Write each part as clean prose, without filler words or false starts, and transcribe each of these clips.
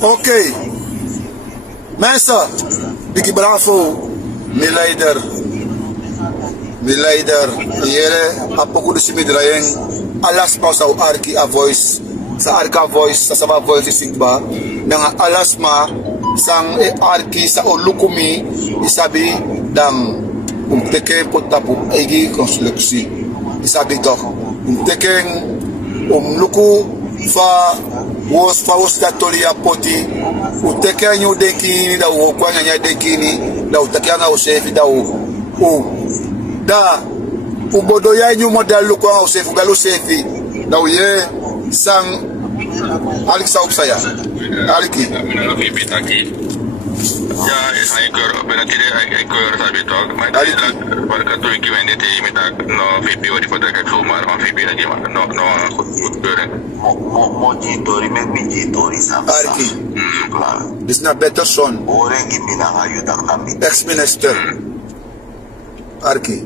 Oké. Mensen, Biggie Bravo, mijn leider, hier, apoko de simidrayeng, alas pa sa arki a voice, sa arka voice, sa sama voice singba, nang alas ma, sang arki sa olukumi, isabi, dang, teke potapu, egi konstruksi, isabi toch, teke, luku, fa was katolia poti uteke nyu dekini da wo kwanya nya dekini da utakiana usefi da da ubodo ya nyu model ko usefi galo sefi da ye sang Alexa upsaya aliki ya saya ikut sabi talk tapi pada tu iki vendete imita no VP ori pada ka kumar on VP lagi no mojitori samsa aliki this na better son orang gimana ayuda kami ex-minister aliki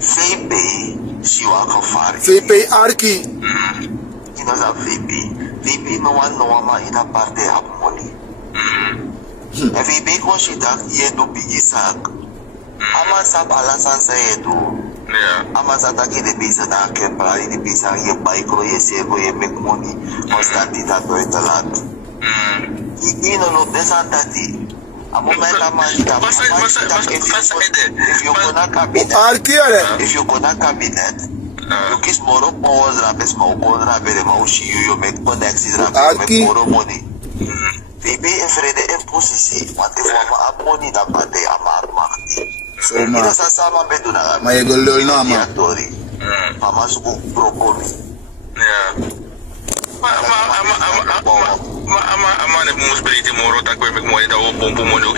VP siwa ka fari VP aliki kita sa VP no ma ina parte hapmoni VP ko siya yedo bigisak ama sa alasan sa yedo ama sa taki de bisa na kempra de bisa ye baikro ye sebo ye make money constantly that to talat no no desantati amo meta manja if you gonna cabinet you kiss more powers rapes mo konra bere mo you make connections rapes more money VP efrede en posisi want if wama aponi na bade ama armakti ina sasama bedu na mayegolol na ama mama suku propomi ama ne musbriti moro ta ko me mo da o pompo mo no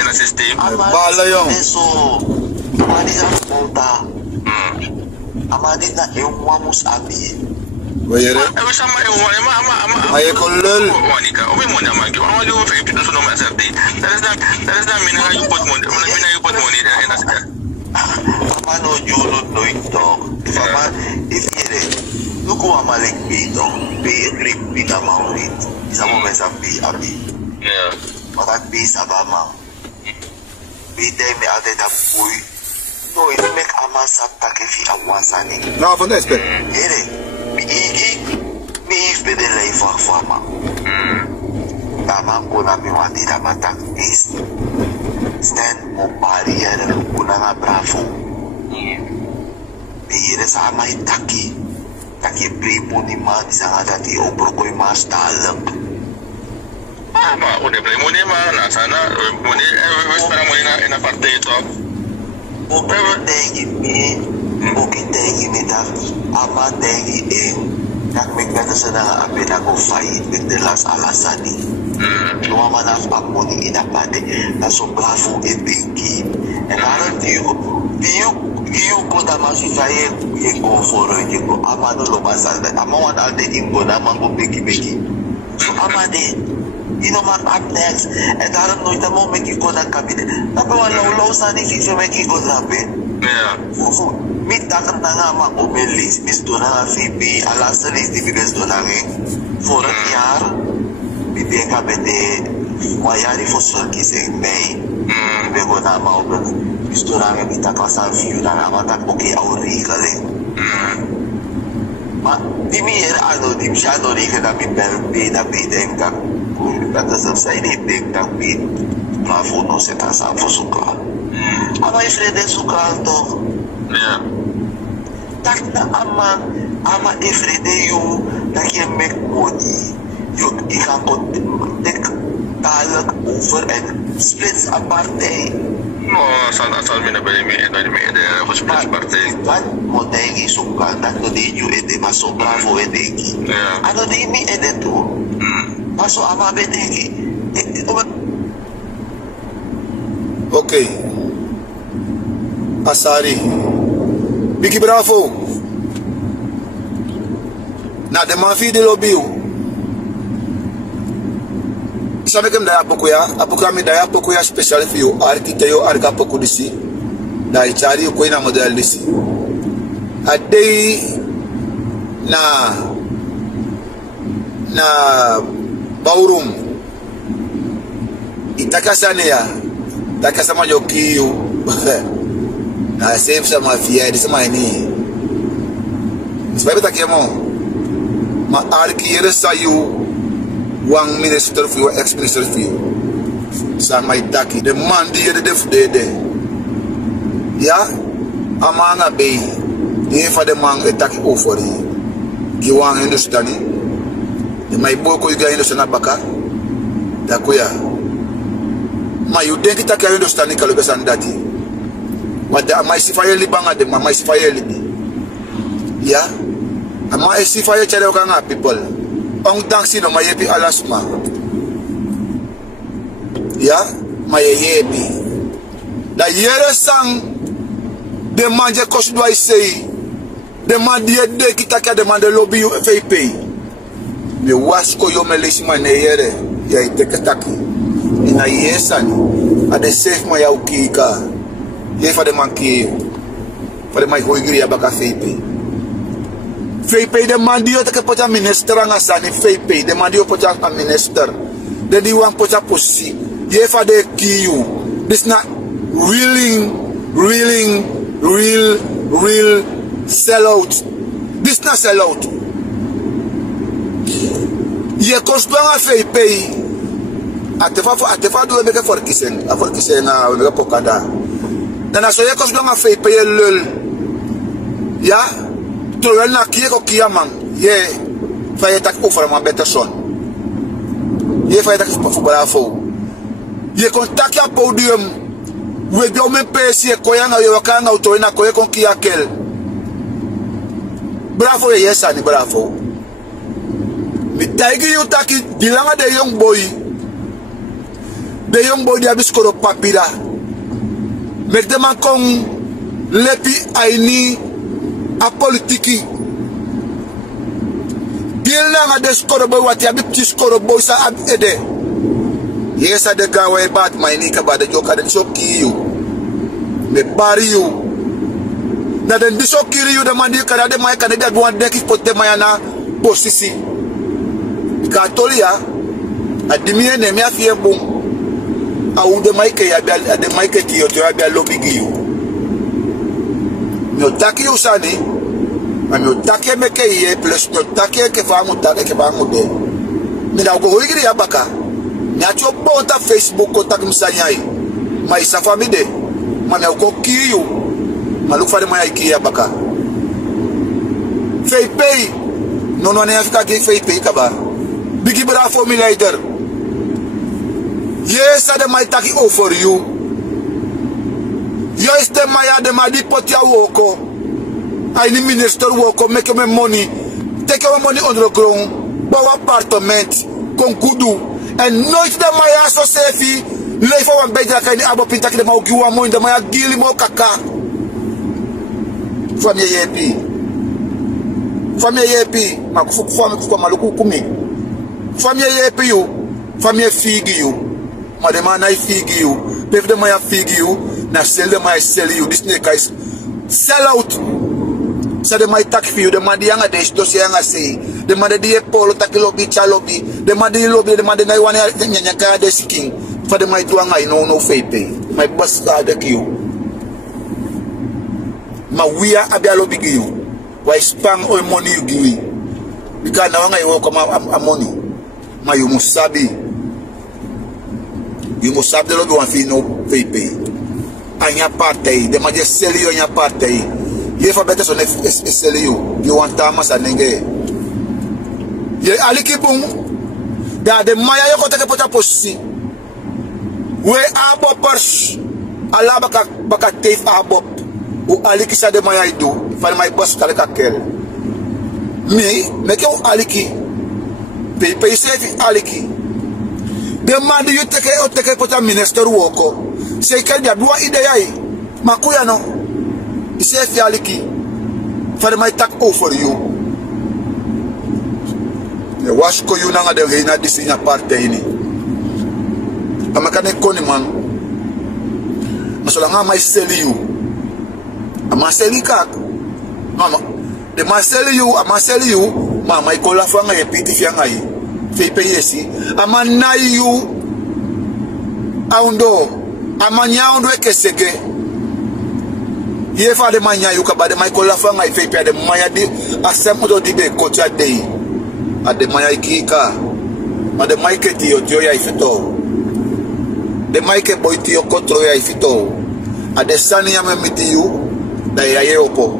ena system bala yo eso mani za volta amadi na mus abi wayere sama ama mayegolol monica o me mo na mangi o yo fe pito so no ma serte that's mina you put money ena ama no julo no ito ama ifire luku amalek pito be pita maurit isa mo mesa abi matak be sabama be me ate da pui no it make ama sapta ke fi awasani na van despe mi if be de lei fama tama ko na mi wati da matak is stand mo barrier una nga bravo bihira sa may taki primo ni man isang adati o brokoy mas talak o de primo ni man na sana mo ni para mo na parte ito o tegi mi tak ama tegi nagmigata sa na apela ko fight with the last alasani lumaman af ako ni inapade na sobravo e bigi and aron diyo ko naman si Faye go for ko ama no lobasal ama wan alde ingo naman ko bigi so ama de man up next and aron no ita mo meki ko na kabine tapi wala sani fiso meki ko zabe fufu mitakan na nga ma umelis misto na VP alasalis di bibes do na for a year bibigyan ka bete mayari fosfor kising May bego na ma misto na nga mitakan sa view na nga matak okay auri ka rin ma di mi ano di siya no rin ka namin belbe na bidem ka katasap sa inipig na bid bravo no seta sa fosuka ama ifrede suka to tak na ama everyday yung make money yung ikakot tek talak over and splits aparte sana mina bali mi ide ko splits aparte kan mo tegi suka tanto di nyo ede maso bravo edegi ano di mi ede to maso ama bedegi okay Asari Biggie Bravo na de man fi de lobiu sabe que me dá apokuya me dá apokuya special for you architect yo arga apoku disi da ichari ko ina model disi adei na baurum itakasane ya takasama jokiu na save sama via de sama ini sebab takemo ma arki yere sayu wang minister fi wa ex minister fi sa mai taki de mandi yere def de ya amanga be ye fa de mang etaki ofori giwang hindustani de mai boko yuga hindustana baka takuya ma yudenki taki hindustani kalobe sandati wada mai sifaye libanga de mai sifaye libi ya ama sifaye chale okanga people on taxi no mai epi alasma ya mai yebi da yere sang de manje kos do I say demande de kitaka demande lobby you pay me wasko yo melisi mane yere ya itekataki ina yesani ade safe mo ya ukika ye fa de manki fa de mai hoigri ya baka pay demande yo te pota minister nga sani pay demande yo pota minister de di wan pota posi ye fa de kiyu this not real sell out. This not sell out. Ye konstruanga pay atefa do meke forkisen na meke pokada dan aso ye konstruanga pay lul ya to na kiye ko kiyaman ye faye tak offer ma better son ye faye tak football fo ye contact ya podium we do me pesi ko yanga yo kanga auto na ko ye kon kiyakel bravo yes ani bravo mi taigi utaki dilanga de young boy dia biskoro papira mek de man kon lepi aini a politiki dilanga de skoro boy wati abi ti skoro boy sa ab ede yes ade gawe bat maini ka bada joka de shoki you me bari you na den disokiri yu de mandi kada de mai kada de wan de ki pote mayana posisi katolia adimie ne mi afie bum au de mai ke ya de mai ke ti yo to ya lobby gi yu no taki usani ma no taki me ke ye plus no taki ke fa mu ta ke ba mu de mi da go hoigiri ya baka nya cho bonta Facebook ko tak msanyai mai sa famide ma me ko ki yu maluk fare maya ikia baka pay no ne afika ke pay kaba bigi bra for me later yes ade my taki offer you yes de maya de madi potia woko I ni minister woko make me money take your money on the ground bow apartment kon kudu and noise de maya so safe lay for one beja kan abo pintak de maugi wa mo de maya gili mo kaka famille yepi makufu kwa maluku kumi famille yepi you famille figi you madema na figi you pef de maya figi you na sell de maya sell you this nigga is sell out sa de maya tak fi you de mandi yanga de dosi yanga say de mandi de polo tak lobby cha lobby de mandi lobby de mandi na wana nyanya ka de siking fa de maya tuanga no pay my boss ada you ma wia abia lobby gi you wa spang o money you give because na wanga you come a money ma you must sabi the lobby wan fi no pay anya party de ma just sell you anya party ye for better so ne sell you want tamas anenge ye aliki bum da de maya yo ko take pota posi we abo pers ala baka tape abo o aliki sa de maya idu fal my boss kale kakel mi meke o aliki pay safe aliki demand you take pota minister woko say ke dia dua ide yai makuya no safe aliki fal my tak offer you ne wasko you nanga de reina disinya parte ini amakane koni man masola nga mai sell you amaseli kak mama de maseli you mama ikola fanga ye piti fianga yi fe peyesi amana you aundo amanya aundo ekeseke ye fa de manya yu ka ba de mai ko la fa ngai fe pe de maya di asem do di be ko cha de ade maya ikika ma de mai ke tio ya ifito de mai ke boy tio kotro ya ifito ade sani ya me mitiu da ya ye opo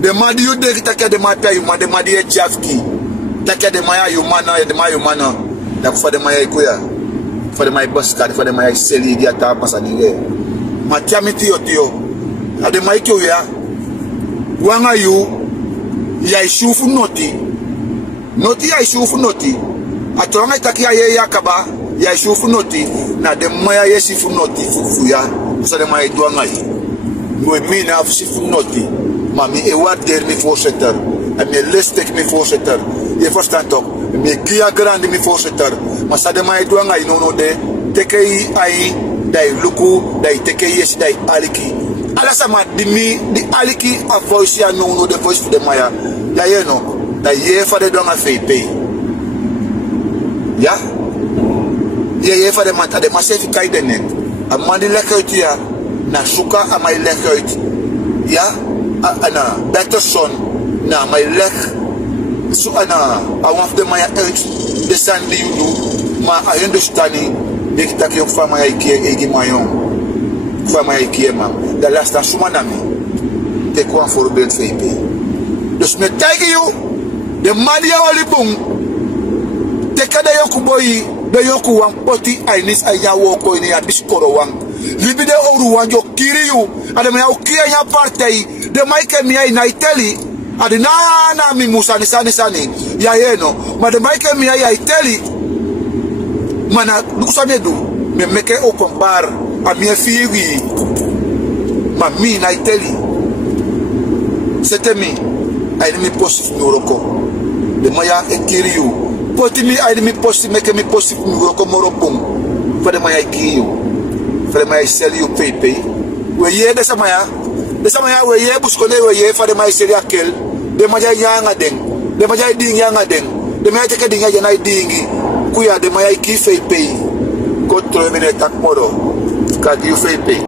de madi yu de kita ke de mai pe yu ma de madi e jafki ta ke de maya yu mana de mai yu mana da fa de maya ikuya fa de mai baska fa de maya seli dia ta pasa dire ma tiamiti yo tio ade mai ke ya wanga yu ya ishufu noti ya ishufu noti atonga itakia ye yakaba ya ishufu noti na de maya ye shifu noti fufu ya so de maya duanga yi no mi na shifu noti mami e wat der mi voorzitter en me listek mi voorzitter je verstaan toch me kia grande mi voorzitter maar sa de maya duanga yi no de tekei ai dai luku dai tekei yes dai aliki ala sama di aliki a voice ya no de voice de maya ya ye no da ye fa de donga fepe ya ye fa de mata de masefi kai de net amandi lekert ya na suka amai lekert ya ana better son na my lek so ana awaf de maya uit de sandi you ma I understanding de kitaki yok fa maya iki egi mayon fa maya iki ma da lasta sumanami te kwa voorbeeld fepe dus me tagi you de madia walibung tekada yoku boy de yoku wan poti ainis ayawo ko ni abiskoro wan libide oru wan jo kiriyu ade me ukia nya partei de maike mi ai na iteli ade na mi musani sani ya yeno ma de maike mi ai iteli mana dukusamedu me meke o compare a mi fiwi ma mi na iteli c'était mi ai mi positif noroko de maya ekiriu poti mi ai mi posti meke mi posti ko morobung fa de maya ekiriu fa de maya seli u pepe we ye de samaya we ye buskole we ye fa de maya seli akel de maya nyanga den de maya dinga ngaden de maya teke dinga jana dingi kuya de maya ki fepe ko 3 minutes tak moro ka di fepe